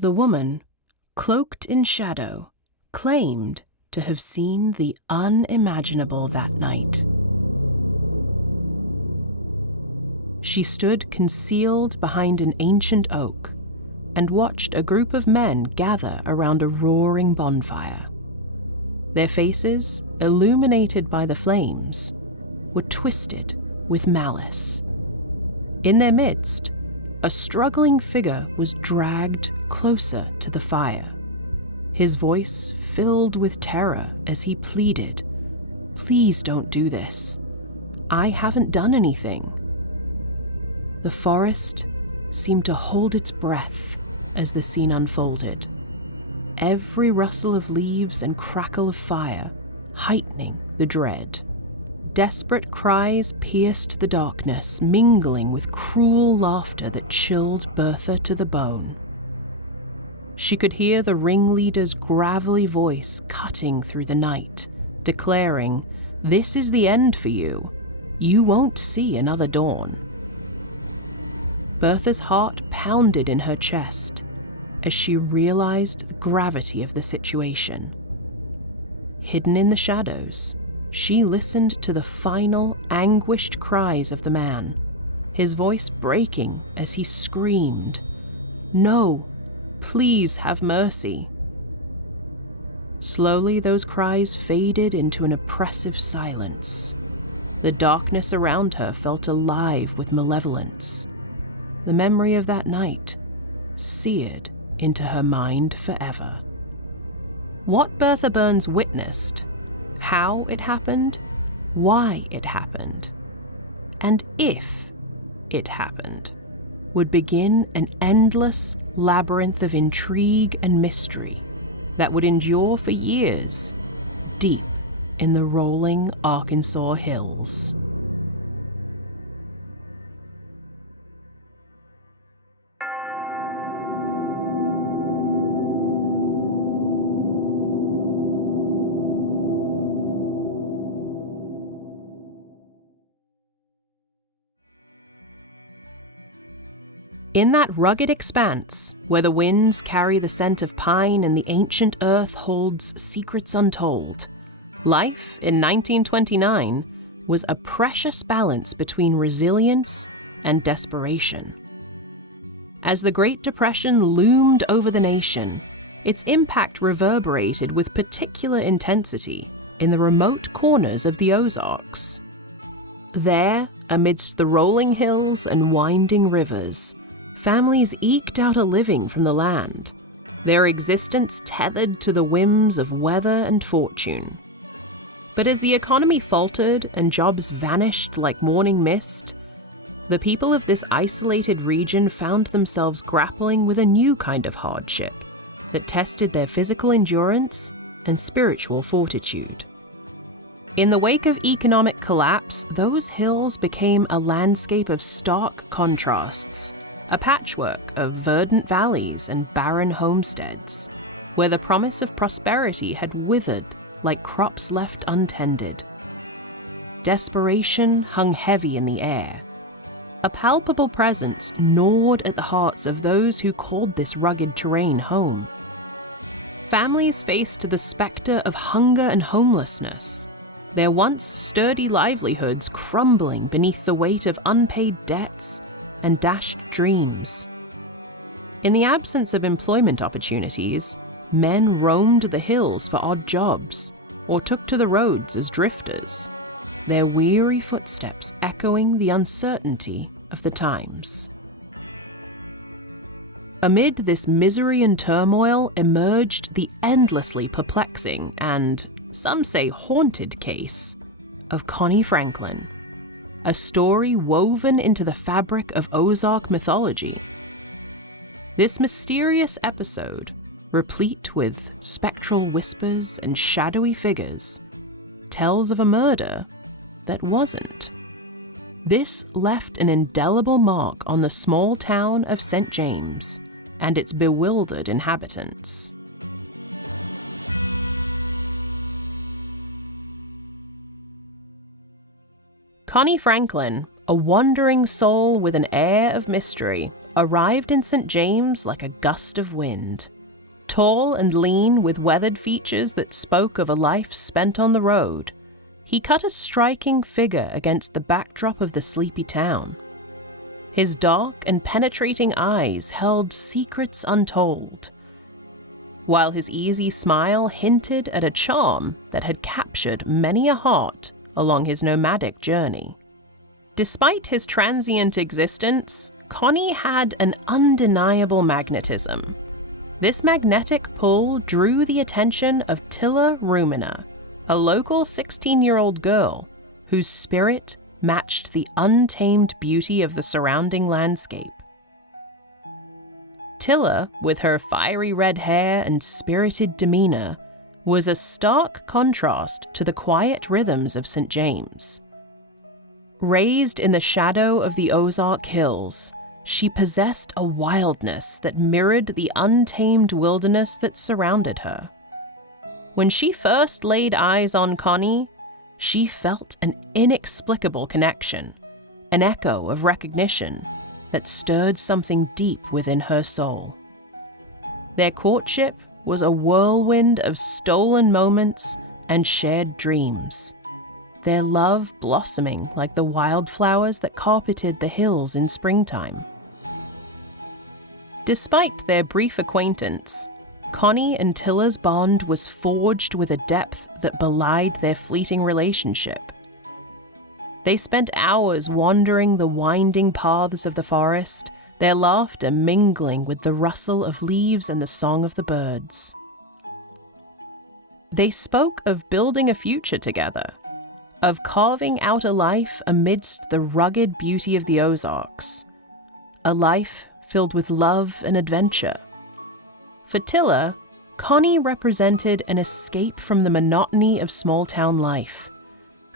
The woman, cloaked in shadow, claimed to have seen the unimaginable that night. She stood concealed behind an ancient oak and watched a group of men gather around a roaring bonfire. Their faces, illuminated by the flames, were twisted with malice. In their midst, a struggling figure was dragged closer to the fire, his voice filled with terror as he pleaded, "Please don't do this. I haven't done anything." The forest seemed to hold its breath as the scene unfolded, every rustle of leaves and crackle of fire heightening the dread. Desperate cries pierced the darkness, mingling with cruel laughter that chilled Bertha to the bone. She could hear the ringleader's gravelly voice cutting through the night, declaring, "This is the end for you. You won't see another dawn." Bertha's heart pounded in her chest as she realized the gravity of the situation. Hidden in the shadows, she listened to the final, anguished cries of the man, his voice breaking as he screamed, "No, please have mercy." Slowly, those cries faded into an oppressive silence. The darkness around her felt alive with malevolence. The memory of that night seared into her mind forever. What Bertha Burns witnessed, how it happened, why it happened, and if it happened, would begin an endless labyrinth of intrigue and mystery that would endure for years deep in the rolling Arkansas hills. In that rugged expanse, where the winds carry the scent of pine and the ancient earth holds secrets untold, life in 1929 was a precious balance between resilience and desperation. As the Great Depression loomed over the nation, its impact reverberated with particular intensity in the remote corners of the Ozarks. There, amidst the rolling hills and winding rivers, families eked out a living from the land, their existence tethered to the whims of weather and fortune. But as the economy faltered and jobs vanished like morning mist, the people of this isolated region found themselves grappling with a new kind of hardship that tested their physical endurance and spiritual fortitude. In the wake of economic collapse, those hills became a landscape of stark contrasts, a patchwork of verdant valleys and barren homesteads, where the promise of prosperity had withered like crops left untended. Desperation hung heavy in the air. A palpable presence gnawed at the hearts of those who called this rugged terrain home. Families faced the specter of hunger and homelessness, their once sturdy livelihoods crumbling beneath the weight of unpaid debts and dashed dreams. In the absence of employment opportunities, men roamed the hills for odd jobs or took to the roads as drifters, their weary footsteps echoing the uncertainty of the times. Amid this misery and turmoil emerged the endlessly perplexing and, some say, haunted case of Connie Franklin, a story woven into the fabric of Ozark mythology. This mysterious episode, replete with spectral whispers and shadowy figures, tells of a murder that wasn't. This left an indelible mark on the small town of St. James and its bewildered inhabitants. Connie Franklin, a wandering soul with an air of mystery, arrived in St. James like a gust of wind. Tall and lean, with weathered features that spoke of a life spent on the road, he cut a striking figure against the backdrop of the sleepy town. His dark and penetrating eyes held secrets untold, while his easy smile hinted at a charm that had captured many a heart along his nomadic journey. Despite his transient existence, Connie had an undeniable magnetism. This magnetic pull drew the attention of Tilla Rumina, a local 16-year-old girl whose spirit matched the untamed beauty of the surrounding landscape. Tilla, with her fiery red hair and spirited demeanor, was a stark contrast to the quiet rhythms of St. James. Raised in the shadow of the Ozark Hills, she possessed a wildness that mirrored the untamed wilderness that surrounded her. When she first laid eyes on Connie, she felt an inexplicable connection, an echo of recognition that stirred something deep within her soul. Their courtship was a whirlwind of stolen moments and shared dreams, their love blossoming like the wildflowers that carpeted the hills in springtime. Despite their brief acquaintance, Connie and Tilla's bond was forged with a depth that belied their fleeting relationship. They spent hours wandering the winding paths of the forest, their laughter mingling with the rustle of leaves and the song of the birds. They spoke of building a future together, of carving out a life amidst the rugged beauty of the Ozarks, a life filled with love and adventure. For Tilla, Connie represented an escape from the monotony of small-town life,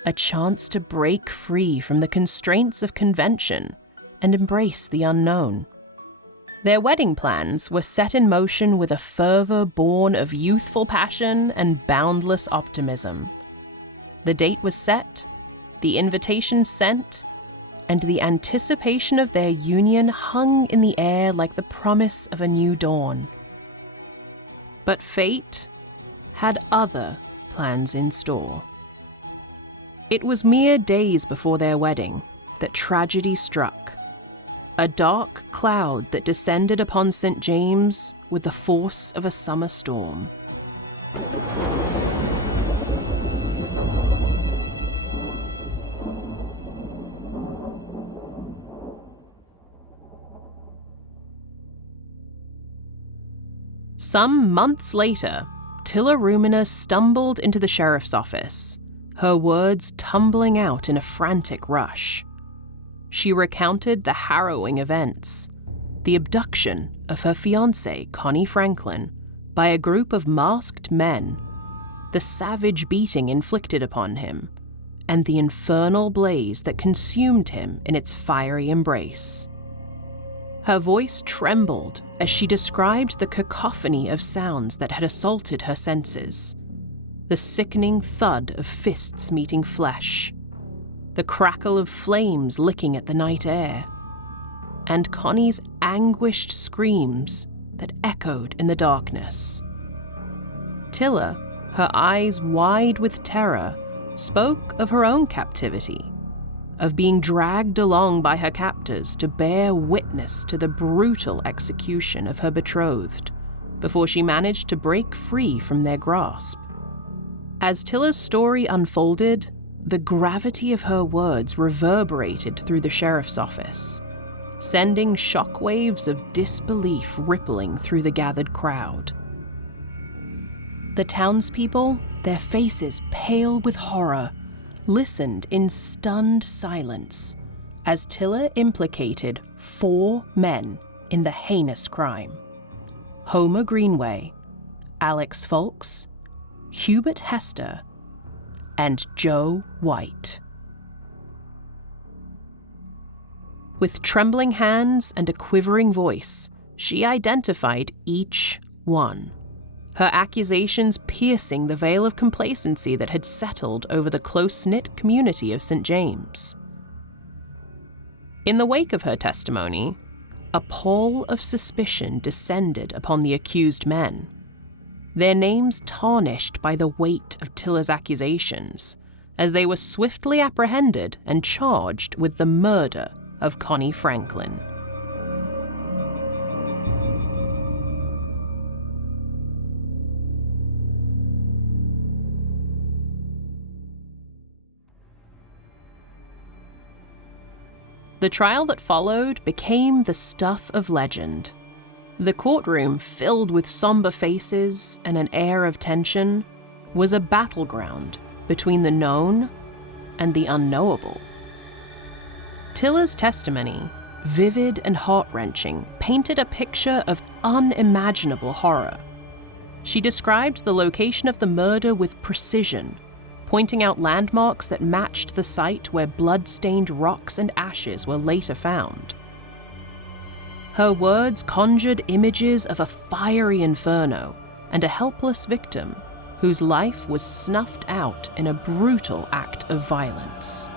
a chance to break free from the constraints of convention and embrace the unknown. Their wedding plans were set in motion with a fervor born of youthful passion and boundless optimism. The date was set, the invitation sent, and the anticipation of their union hung in the air like the promise of a new dawn. But fate had other plans in store. It was mere days before their wedding that tragedy struck, a dark cloud that descended upon St. James with the force of a summer storm. Some months later, Tilla Rumina stumbled into the sheriff's office, her words tumbling out in a frantic rush. She recounted the harrowing events, the abduction of her fiancé, Connie Franklin, by a group of masked men, the savage beating inflicted upon him, and the infernal blaze that consumed him in its fiery embrace. Her voice trembled as she described the cacophony of sounds that had assaulted her senses. The sickening thud of fists meeting flesh, the crackle of flames licking at the night air, and Connie's anguished screams that echoed in the darkness. Tilla, her eyes wide with terror, spoke of her own captivity, of being dragged along by her captors to bear witness to the brutal execution of her betrothed, before she managed to break free from their grasp. As Tilla's story unfolded, the gravity of her words reverberated through the sheriff's office, sending shockwaves of disbelief rippling through the gathered crowd. The townspeople, their faces pale with horror, listened in stunned silence as Tilla implicated 4 men in the heinous crime: Homer Greenway, Alex Folks, Hubert Hester, and Joe White. With trembling hands and a quivering voice, she identified each one, her accusations piercing the veil of complacency that had settled over the close-knit community of St. James. In the wake of her testimony, a pall of suspicion descended upon the accused men, their names tarnished by the weight of Tiller's accusations, as they were swiftly apprehended and charged with the murder of Connie Franklin. The trial that followed became the stuff of legend. The courtroom, filled with somber faces and an air of tension, was a battleground between the known and the unknowable. Tiller's testimony, vivid and heart-wrenching, painted a picture of unimaginable horror. She described the location of the murder with precision, pointing out landmarks that matched the site where blood-stained rocks and ashes were later found. Her words conjured images of a fiery inferno and a helpless victim whose life was snuffed out in a brutal act of violence.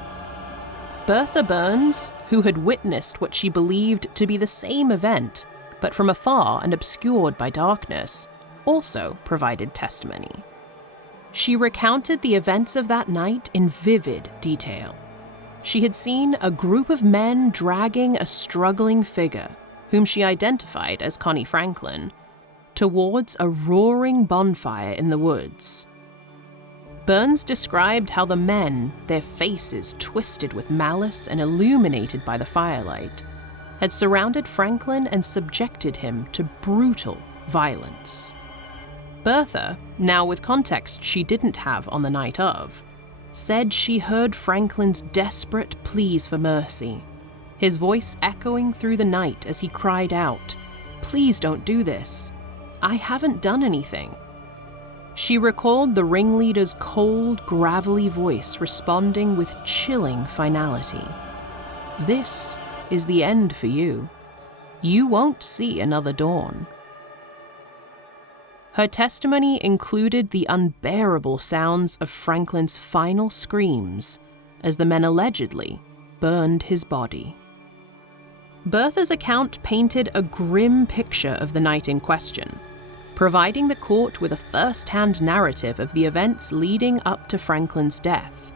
Bertha Burns, who had witnessed what she believed to be the same event, but from afar and obscured by darkness, also provided testimony. She recounted the events of that night in vivid detail. She had seen a group of men dragging a struggling figure, whom she identified as Connie Franklin, towards a roaring bonfire in the woods. Burns described how the men, their faces twisted with malice and illuminated by the firelight, had surrounded Franklin and subjected him to brutal violence. Bertha, now with context she didn't have on the night of, said she heard Franklin's desperate pleas for mercy, his voice echoing through the night as he cried out, "Please don't do this. I haven't done anything." She recalled the ringleader's cold, gravelly voice responding with chilling finality. "This is the end for you. You won't see another dawn." Her testimony included the unbearable sounds of Franklin's final screams as the men allegedly burned his body. Bertha's account painted a grim picture of the night in question, providing the court with a first-hand narrative of the events leading up to Franklin's death.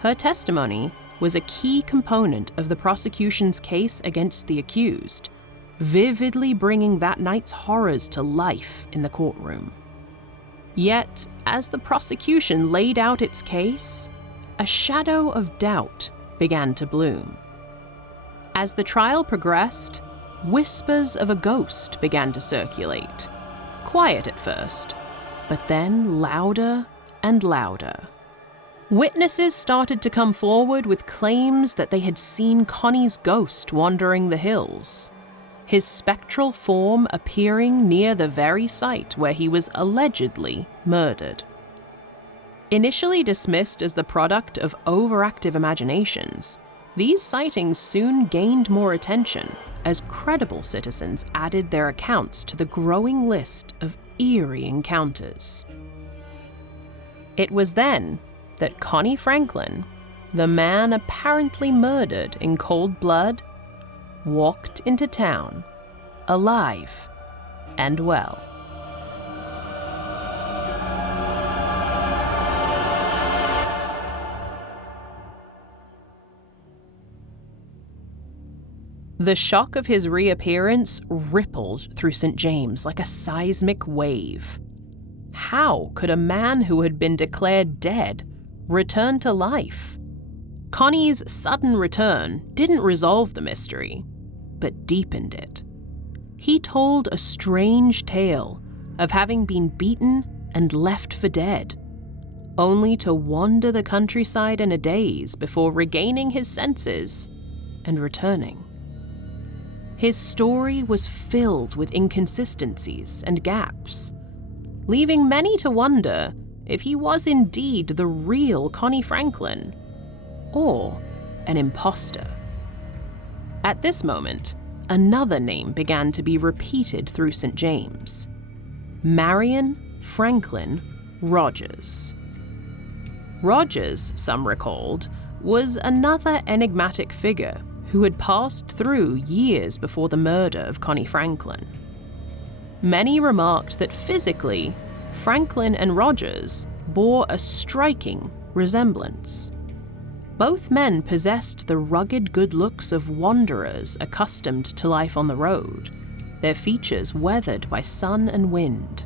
Her testimony was a key component of the prosecution's case against the accused, vividly bringing that night's horrors to life in the courtroom. Yet, as the prosecution laid out its case, a shadow of doubt began to bloom. As the trial progressed, whispers of a ghost began to circulate, quiet at first, but then louder and louder. Witnesses started to come forward with claims that they had seen Connie's ghost wandering the hills, his spectral form appearing near the very site where he was allegedly murdered. Initially dismissed as the product of overactive imaginations, these sightings soon gained more attention as credible citizens added their accounts to the growing list of eerie encounters. It was then that Connie Franklin, the man apparently murdered in cold blood, walked into town, alive and well. The shock of his reappearance rippled through St. James like a seismic wave. How could a man who had been declared dead return to life? Connie's sudden return didn't resolve the mystery, but deepened it. He told a strange tale of having been beaten and left for dead, only to wander the countryside in a daze before regaining his senses and returning. His story was filled with inconsistencies and gaps, leaving many to wonder if he was indeed the real Connie Franklin or an imposter. At this moment, another name began to be repeated through St. James: Marion Franklin Rogers. Rogers, some recalled, was another enigmatic figure who had passed through years before the murder of Connie Franklin. Many remarked that physically, Franklin and Rogers bore a striking resemblance. Both men possessed the rugged good looks of wanderers accustomed to life on the road, their features weathered by sun and wind.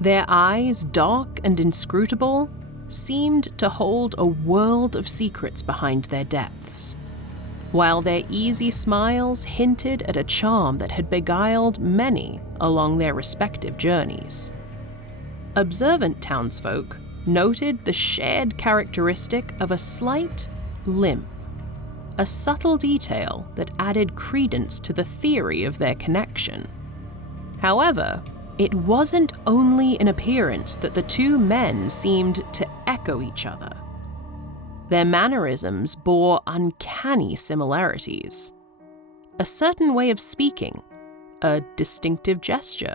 Their eyes, dark and inscrutable, seemed to hold a world of secrets behind their depths, while their easy smiles hinted at a charm that had beguiled many along their respective journeys. Observant townsfolk noted the shared characteristic of a slight limp, a subtle detail that added credence to the theory of their connection. However, it wasn't only in appearance that the two men seemed to echo each other. Their mannerisms bore uncanny similarities. A certain way of speaking, a distinctive gesture,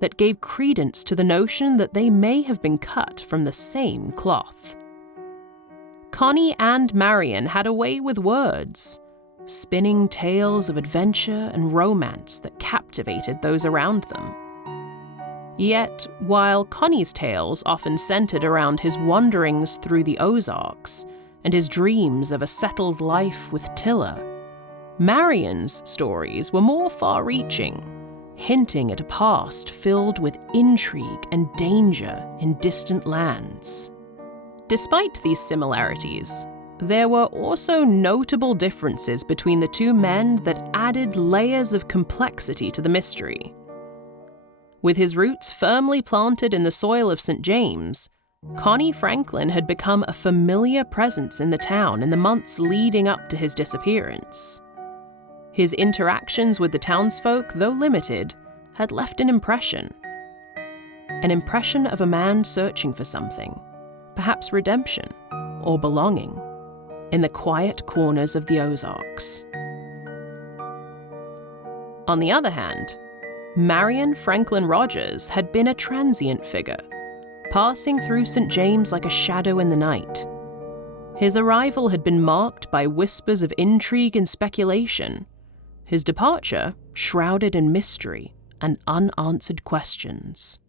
that gave credence to the notion that they may have been cut from the same cloth. Connie and Marion had a way with words, spinning tales of adventure and romance that captivated those around them. Yet, while Connie's tales often centered around his wanderings through the Ozarks and his dreams of a settled life with Tiller, Marion's stories were more far-reaching, hinting at a past filled with intrigue and danger in distant lands. Despite these similarities, there were also notable differences between the two men that added layers of complexity to the mystery. With his roots firmly planted in the soil of St. James, Connie Franklin had become a familiar presence in the town in the months leading up to his disappearance. His interactions with the townsfolk, though limited, had left an impression of a man searching for something, perhaps redemption or belonging, in the quiet corners of the Ozarks. On the other hand, Marion Franklin Rogers had been a transient figure, passing through St. James like a shadow in the night. His arrival had been marked by whispers of intrigue and speculation, his departure shrouded in mystery and unanswered questions.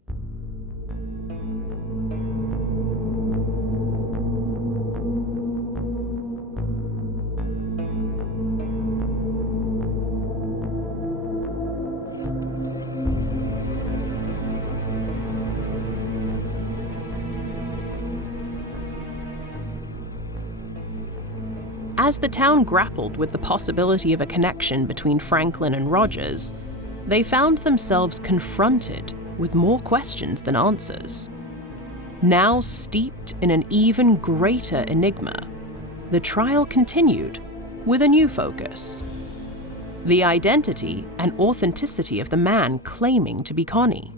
As the town grappled with the possibility of a connection between Franklin and Rogers, they found themselves confronted with more questions than answers. Now steeped in an even greater enigma, the trial continued with a new focus: the identity and authenticity of the man claiming to be Connie.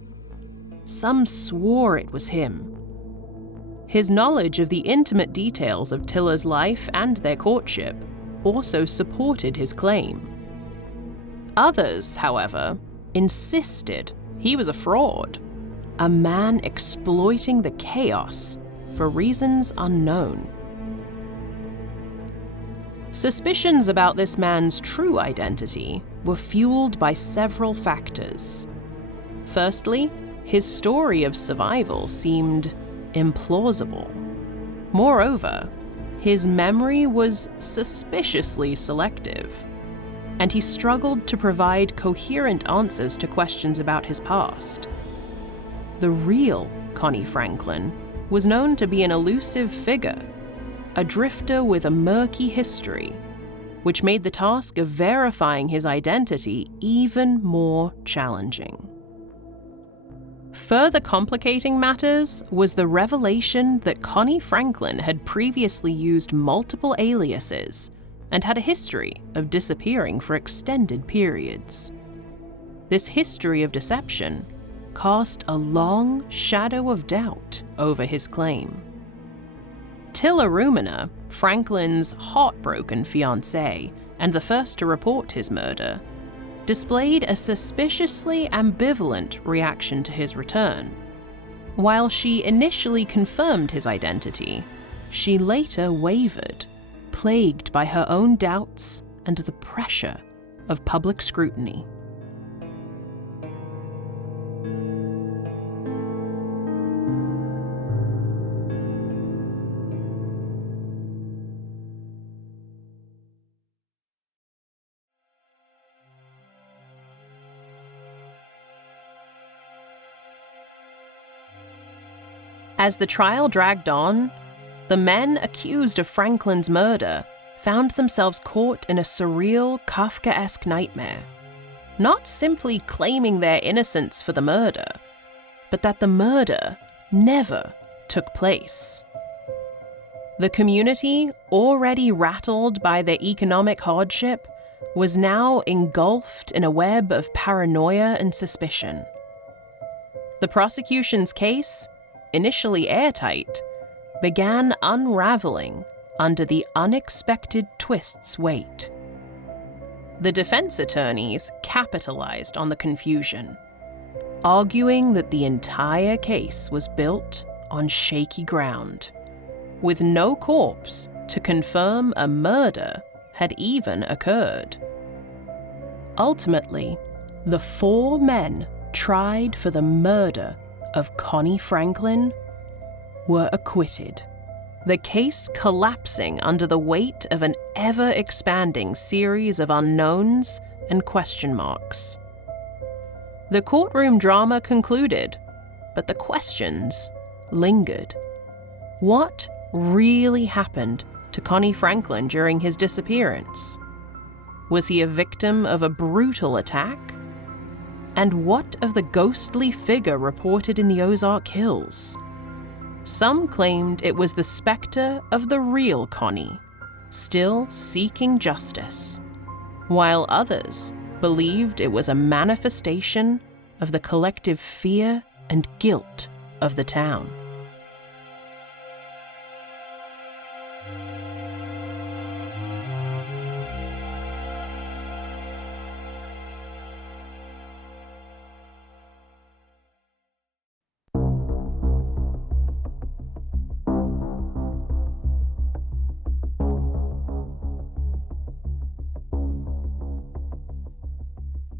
Some swore it was him. His knowledge of the intimate details of Tiller's life and their courtship also supported his claim. Others, however, insisted he was a fraud, a man exploiting the chaos for reasons unknown. Suspicions about this man's true identity were fueled by several factors. Firstly, his story of survival seemed implausible. Moreover, his memory was suspiciously selective, and he struggled to provide coherent answers to questions about his past. The real Connie Franklin was known to be an elusive figure, a drifter with a murky history, which made the task of verifying his identity even more challenging. Further complicating matters was the revelation that Connie Franklin had previously used multiple aliases and had a history of disappearing for extended periods. This history of deception cast a long shadow of doubt over his claim. Tiller Ruminer, Franklin's heartbroken fiancée and the first to report his murder, displayed a suspiciously ambivalent reaction to his return. While she initially confirmed his identity, she later wavered, plagued by her own doubts and the pressure of public scrutiny. As the trial dragged on, the men accused of Franklin's murder found themselves caught in a surreal, Kafkaesque nightmare, not simply claiming their innocence for the murder, but that the murder never took place. The community, already rattled by their economic hardship, was now engulfed in a web of paranoia and suspicion. The prosecution's case, initially airtight, began unraveling under the unexpected twist's weight. The defense attorneys capitalized on the confusion, arguing that the entire case was built on shaky ground, with no corpse to confirm a murder had even occurred. Ultimately, the 4 men tried for the murder of Connie Franklin were acquitted, the case collapsing under the weight of an ever-expanding series of unknowns and question marks. The courtroom drama concluded, but the questions lingered. What really happened to Connie Franklin during his disappearance? Was he a victim of a brutal attack? And what of the ghostly figure reported in the Ozark Hills? Some claimed it was the specter of the real Connie, still seeking justice, while others believed it was a manifestation of the collective fear and guilt of the town.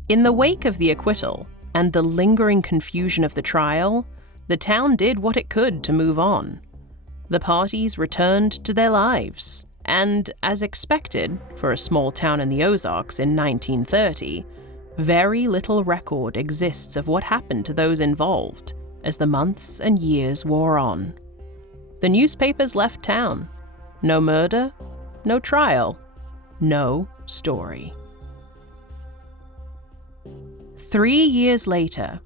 In the wake of the acquittal and the lingering confusion of the trial, the town did what it could to move on. The parties returned to their lives, and, as expected for a small town in the Ozarks in 1930, very little record exists of what happened to those involved as the months and years wore on. The newspapers left town. No murder, no trial, no story. 3 years later,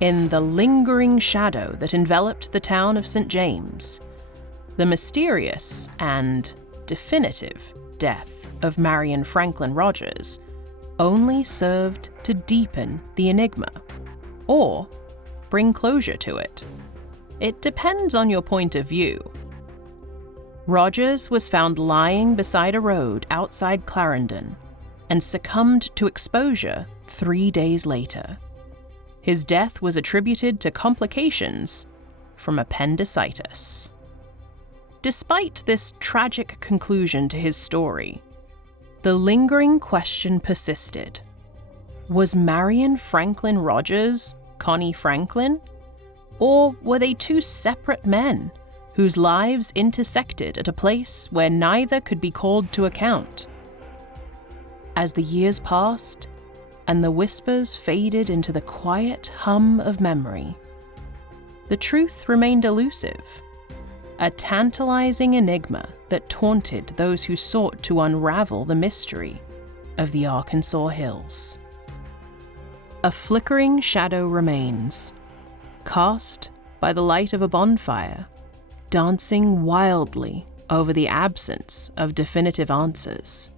in the lingering shadow that enveloped the town of St. James, the mysterious and definitive death of Marion Franklin Rogers only served to deepen the enigma, or bring closure to it. It depends on your point of view. Rogers was found lying beside a road outside Clarendon and succumbed to exposure 3 days later. His death was attributed to complications from appendicitis. Despite this tragic conclusion to his story, the lingering question persisted. Was Marion Franklin Rogers Connie Franklin? Or were they 2 separate men whose lives intersected at a place where neither could be called to account? As the years passed, and the whispers faded into the quiet hum of memory, the truth remained elusive, a tantalizing enigma that taunted those who sought to unravel the mystery of the Arkansas hills. A flickering shadow remains, cast by the light of a bonfire, dancing wildly over the absence of definitive answers,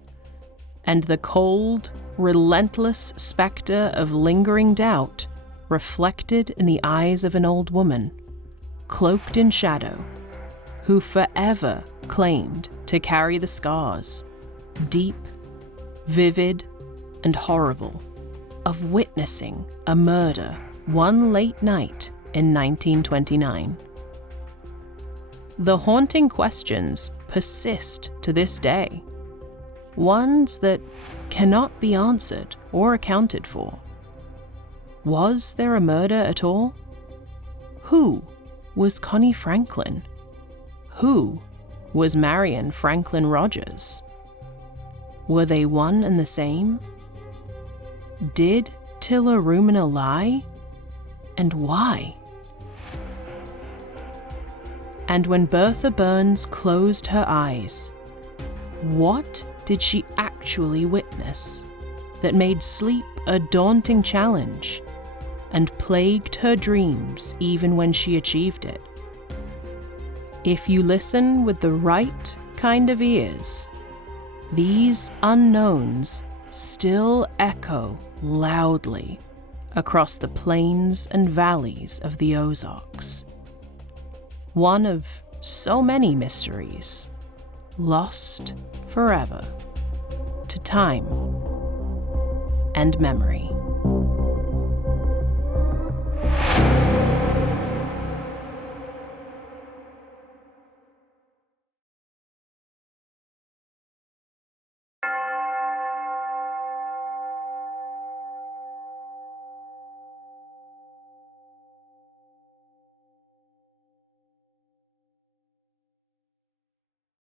and the cold, relentless specter of lingering doubt reflected in the eyes of an old woman, cloaked in shadow, who forever claimed to carry the scars, deep, vivid, and horrible, of witnessing a murder one late night in 1929. The haunting questions persist to this day. ones that cannot be answered or accounted for. Was there a murder at all? Who was Connie Franklin? Who was Marion Franklin Rogers? Were they one and the same? Did Tilla Rumina lie? And why? And when Bertha Burns closed her eyes, what did she actually witness that made sleep a daunting challenge and plagued her dreams even when she achieved it? If you listen with the right kind of ears, these unknowns still echo loudly across the plains and valleys of the Ozarks. One of so many mysteries, lost forever to time and memory.